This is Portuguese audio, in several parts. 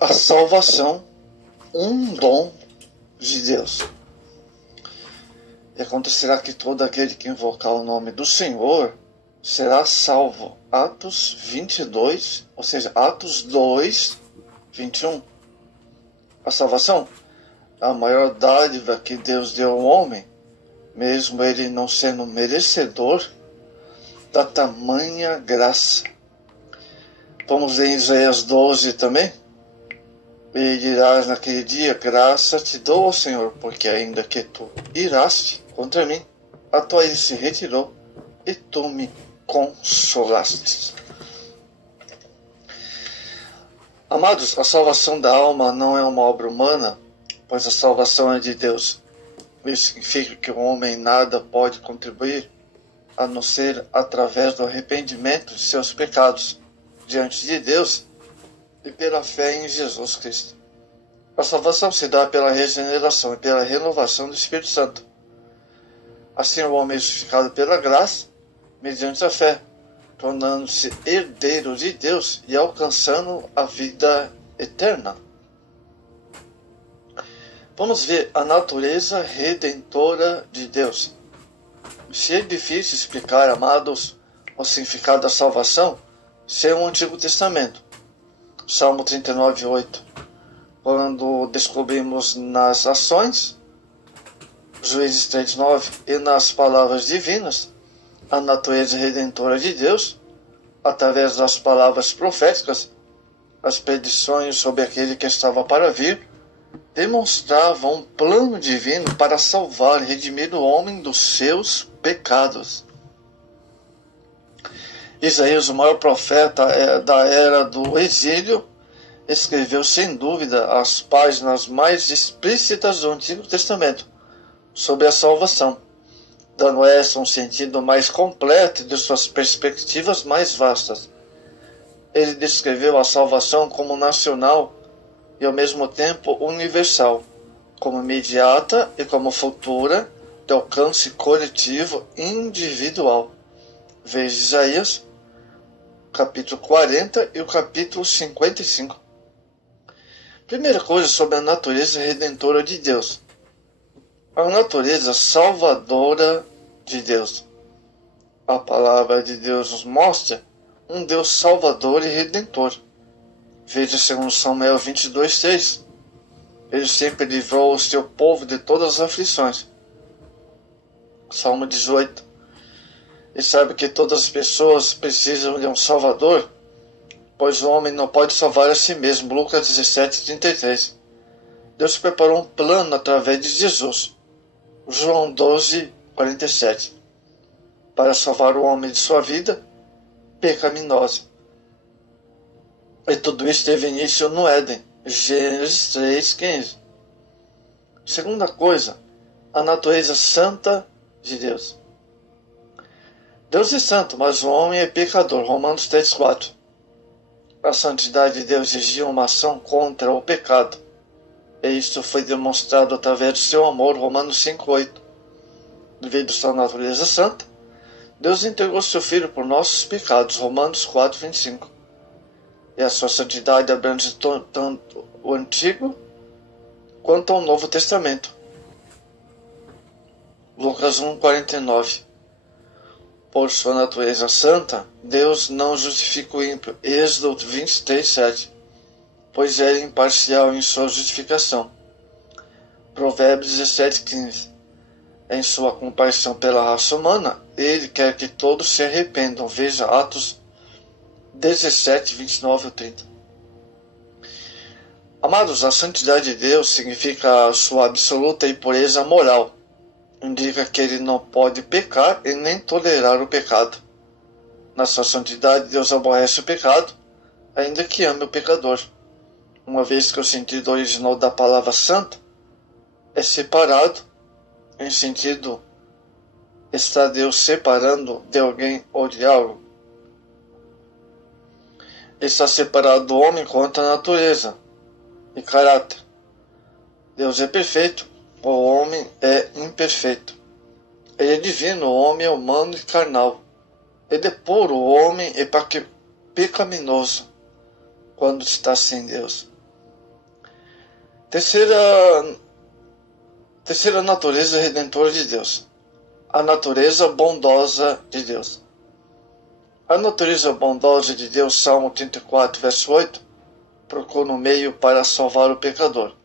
a salvação, um dom de Deus. E acontecerá que todo aquele que invocar o nome do Senhor será salvo. Atos 22, ou seja, Atos 2, 21. A salvação é a maior dádiva que Deus deu ao homem, mesmo ele não sendo merecedor da tamanha graça. Vamos ler em Isaías 12 também. E dirás naquele dia: graça te dou ao Senhor, porque ainda que tu iraste contra mim, a tua ira se retirou e tu me consolaste. Amados, a salvação da alma não é uma obra humana, pois a salvação é de Deus. Isso significa que o homem nada pode contribuir a não ser através do arrependimento de seus pecados diante de Deus e pela fé em Jesus Cristo. A salvação se dá pela regeneração e pela renovação do Espírito Santo. Assim o homem é justificado pela graça, mediante a fé, tornando-se herdeiro de Deus e alcançando a vida eterna. Vamos ver a natureza redentora de Deus. Se é difícil explicar, amados, o significado da salvação sem o Antigo Testamento. Salmo 39, 8. Quando descobrimos nas ações, Juízes 3, 9, e nas palavras divinas, a natureza redentora de Deus, através das palavras proféticas, as predições sobre aquele que estava para vir, demonstravam um plano divino para salvar e redimir o homem dos seus pecados. Isaías, o maior profeta da era do exílio, escreveu sem dúvida as páginas mais explícitas do Antigo Testamento sobre a salvação, dando a essa um sentido mais completo de suas perspectivas mais vastas. Ele descreveu a salvação como nacional e ao mesmo tempo universal, como imediata e como futura, de alcance coletivo individual. Veja Isaías, capítulo 40 e o capítulo 55. Primeira coisa sobre a natureza redentora de Deus. A natureza salvadora de Deus. A palavra de Deus nos mostra um Deus salvador e redentor. Veja 2 Samuel 22, 6. Ele sempre livrou o seu povo de todas as aflições. Salmo 18. E sabe que todas as pessoas precisam de um Salvador, pois o homem não pode salvar a si mesmo. Lucas 17, 33. Deus preparou um plano através de Jesus. João 12, 47. Para salvar o homem de sua vida pecaminosa. E tudo isso teve início no Éden. Gênesis 3, 15. Segunda coisa, a natureza santa de Deus. Deus é santo, mas o homem é pecador. Romanos 3, 4. A santidade de Deus exigia uma ação contra o pecado. E isto foi demonstrado através do seu amor. Romanos 5, 8. Devido à sua natureza santa, Deus entregou seu Filho por nossos pecados. Romanos 4, 25. E a sua santidade abrange tanto o Antigo quanto ao Novo Testamento. Lucas 1, 49. Por sua natureza santa, Deus não justifica o ímpio. Êxodo 23, 7. Pois é imparcial em sua justificação. Provérbios 17, 15. Em sua compaixão pela raça humana, ele quer que todos se arrependam. Veja Atos 17, 29 e 30. Amados, a santidade de Deus significa a sua absoluta impureza moral. Indica que ele não pode pecar e nem tolerar o pecado. Na sua santidade, Deus aborrece o pecado, ainda que ame o pecador. Uma vez que o sentido original da palavra santo é separado, em sentido, está Deus separando de alguém ou de algo. Está separado do homem quanto à natureza e caráter. Deus é perfeito, o homem é imperfeito. Ele é divino, o homem é humano e carnal. Ele é puro, o homem é pecaminoso quando está sem Deus. Terceira natureza redentora de Deus. A natureza bondosa de Deus. A natureza bondosa de Deus, Salmo 34, verso 8, procura um meio para salvar o pecador.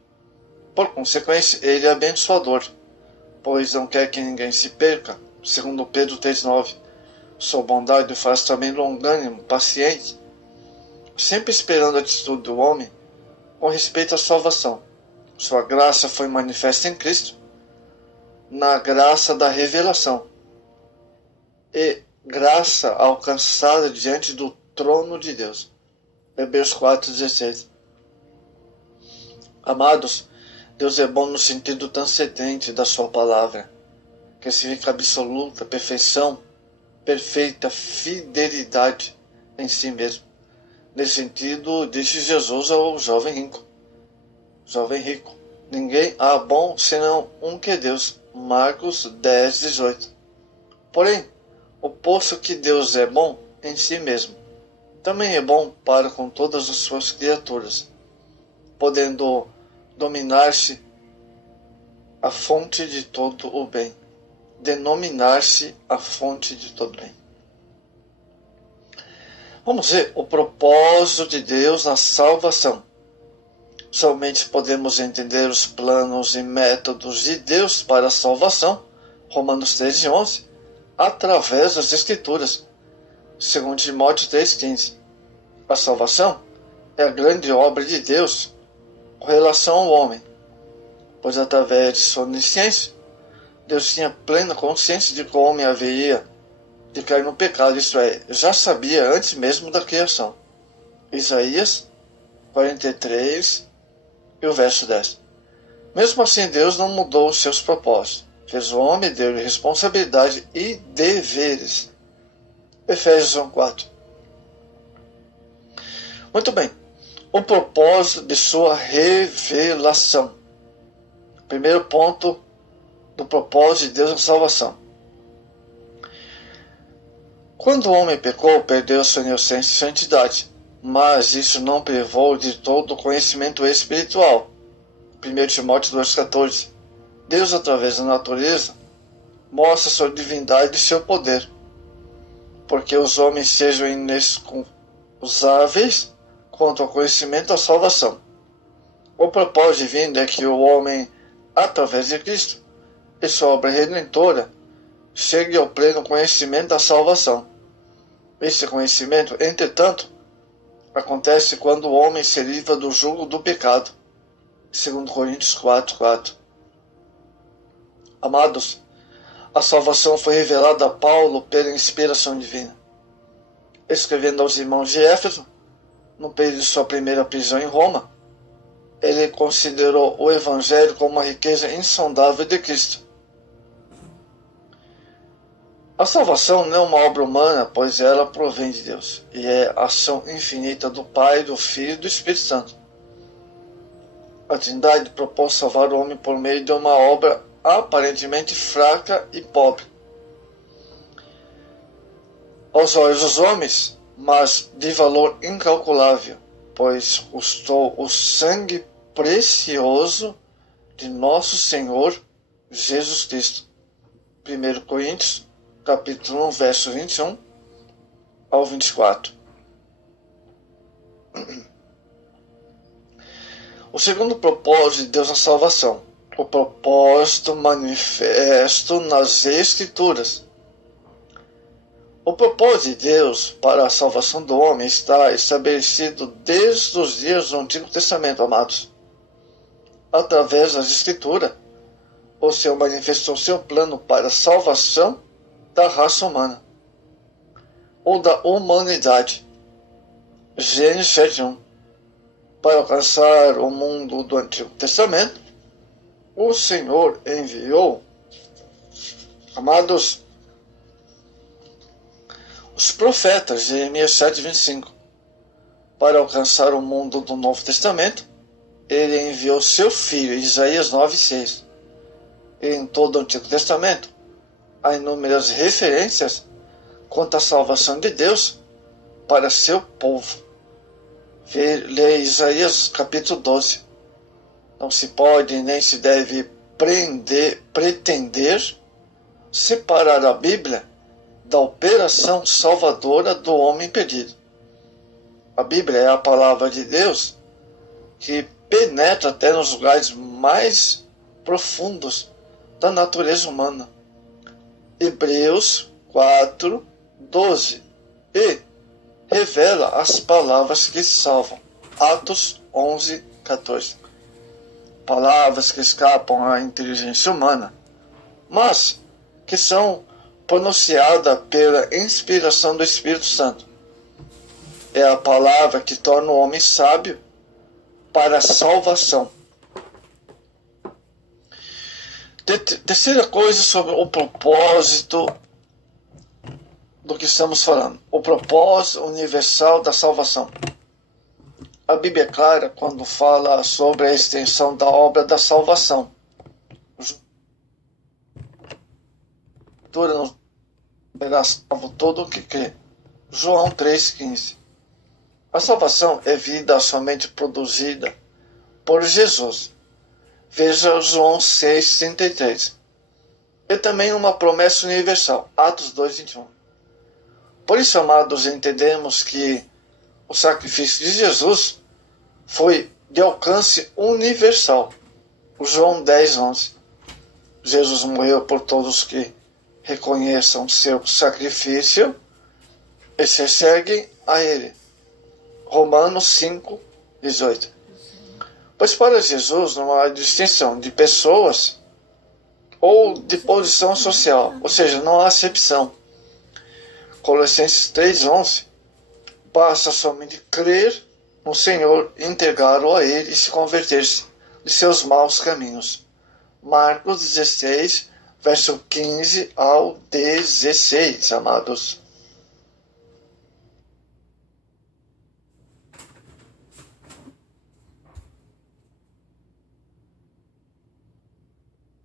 Por consequência, ele é abençoador, pois não quer que ninguém se perca. Segundo Pedro 3,9, sua bondade o faz também longânimo, paciente, sempre esperando a atitude do homem com respeito à salvação. Sua graça foi manifesta em Cristo, na graça da revelação, e graça alcançada diante do trono de Deus. Hebreus 4,16. Amados, Deus é bom no sentido transcendente da sua palavra, que significa absoluta, perfeição, perfeita fidelidade em si mesmo. Nesse sentido, disse Jesus ao jovem rico, ninguém há bom senão um que é Deus. Marcos 10:18. Porém, o posto que Deus é bom em si mesmo, também é bom para com todas as suas criaturas, podendo dominar-se a fonte de todo o bem, denominar-se a fonte de todo bem. Vamos ver o propósito de Deus na salvação. Somente podemos entender os planos e métodos de Deus para a salvação, Romanos 13:11, através das Escrituras, segundo Timóteo 3:15. A salvação é a grande obra de Deus com relação ao homem, pois através de sua onisciência, Deus tinha plena consciência de que o homem haveria de cair no pecado, isto é, já sabia antes mesmo da criação. Isaías 43 e o verso 10. Mesmo assim, Deus não mudou os seus propósitos. Fez o homem, deu-lhe responsabilidade e deveres. Efésios 1:4. Muito bem. O propósito de sua revelação. Primeiro ponto do propósito de Deus na salvação. Quando o homem pecou, perdeu sua inocência e santidade, mas isso não privou de todo o conhecimento espiritual. 1 Timóteo 2,14. Deus, através da natureza, mostra sua divindade e seu poder, porque os homens sejam inexcusáveis quanto ao conhecimento da salvação. O propósito divino é que o homem, através de Cristo e sua obra redentora, chegue ao pleno conhecimento da salvação. Esse conhecimento, entretanto, acontece quando o homem se livra do jugo do pecado. 2 Coríntios 4:4. Amados, a salvação foi revelada a Paulo pela inspiração divina. Escrevendo aos irmãos de Éfeso, no período de sua primeira prisão em Roma, ele considerou o Evangelho como uma riqueza insondável de Cristo. A salvação não é uma obra humana, pois ela provém de Deus, e é a ação infinita do Pai, do Filho e do Espírito Santo. A Trindade propôs salvar o homem por meio de uma obra aparentemente fraca e pobre aos olhos dos homens, mas de valor incalculável, pois custou o sangue precioso de nosso Senhor Jesus Cristo. 1 Coríntios, capítulo 1, verso 21 ao 24. O segundo propósito de Deus na salvação, o propósito manifesto nas Escrituras. O propósito de Deus para a salvação do homem está estabelecido desde os dias do Antigo Testamento, amados. Através das Escrituras, o Senhor manifestou seu plano para a salvação da raça humana, ou da humanidade. Gênesis 7:1. Para alcançar o mundo do Antigo Testamento, o Senhor enviou, amados, os profetas, Jeremias 7:25. Para alcançar o mundo do Novo Testamento, ele enviou seu filho, Isaías 9:6. E em todo o Antigo Testamento, há inúmeras referências quanto à salvação de Deus para seu povo. Leia Isaías capítulo 12, Não se pode nem se deve pretender separar a Bíblia da operação salvadora do homem perdido. A Bíblia é a palavra de Deus que penetra até nos lugares mais profundos da natureza humana. Hebreus 4:12 e revela as palavras que salvam. Atos 11:14. Palavras que escapam à inteligência humana, mas que são pronunciadas pela inspiração do Espírito Santo. É a palavra que torna o homem sábio para a salvação. Terceira coisa sobre o propósito do que estamos falando. O propósito universal da salvação. A Bíblia é clara quando fala sobre a extensão da obra da salvação. Não será salvo todo o que crê. João 3,15. A salvação é vida somente produzida por Jesus. Veja João 6,33. E também uma promessa universal. Atos 2,21. Por isso, amados, entendemos que o sacrifício de Jesus foi de alcance universal. João 10:11. Jesus morreu por todos que reconheçam seu sacrifício e se seguem a ele. Romanos 5:18. Pois para Jesus não há distinção de pessoas ou de posição social, ou seja, não há acepção. Colossenses 3:11. Basta somente crer no Senhor, entregá-lo a Ele e se converter-se de seus maus caminhos. Marcos 16, verso 15 ao 16, amados.